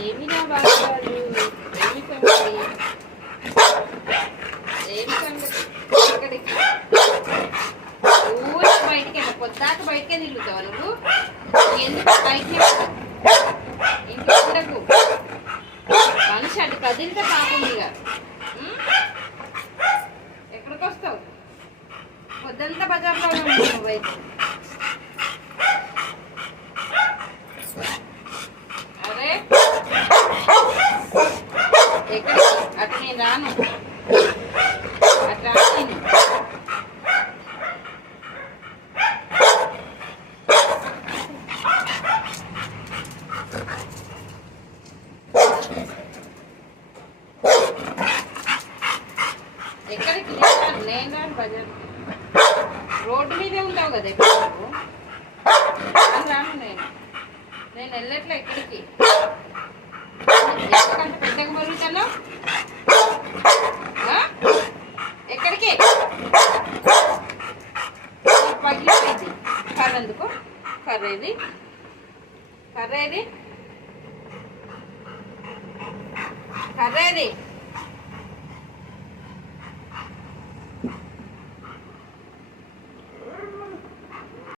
ఏమి నా బాగారు ఏమి సంగతి ఏమి సంగతి ఎక్కడికి ఊరి బయటికి వెళ్ళ పొద్దాక బయటకే తిరుగుతావు నువ్వు ఎందుకు బయటకి ఇంట్లో ఉండకు మనిషి అటు కదిలితే కాకుండా ఎక్కడికి వస్తావు పొద్దంతా బజార్లో ఉంటావు బయట అరే ఎక్కడికి అటు నేను రాను అట్లా నేను ఎక్కడికి నేను రాను బజార్ రోడ్డు మీదే ఉంటావు కదా ఎక్కడ రాను నేను వెళ్ళట్లే ఎక్కడికి ఎక్కడంత పెద్దగా మరుగుతాను ఎక్కడికి పగిలిపోయింది కర్ర ఎందుకు కర్రేది కర్రేది కర్రేది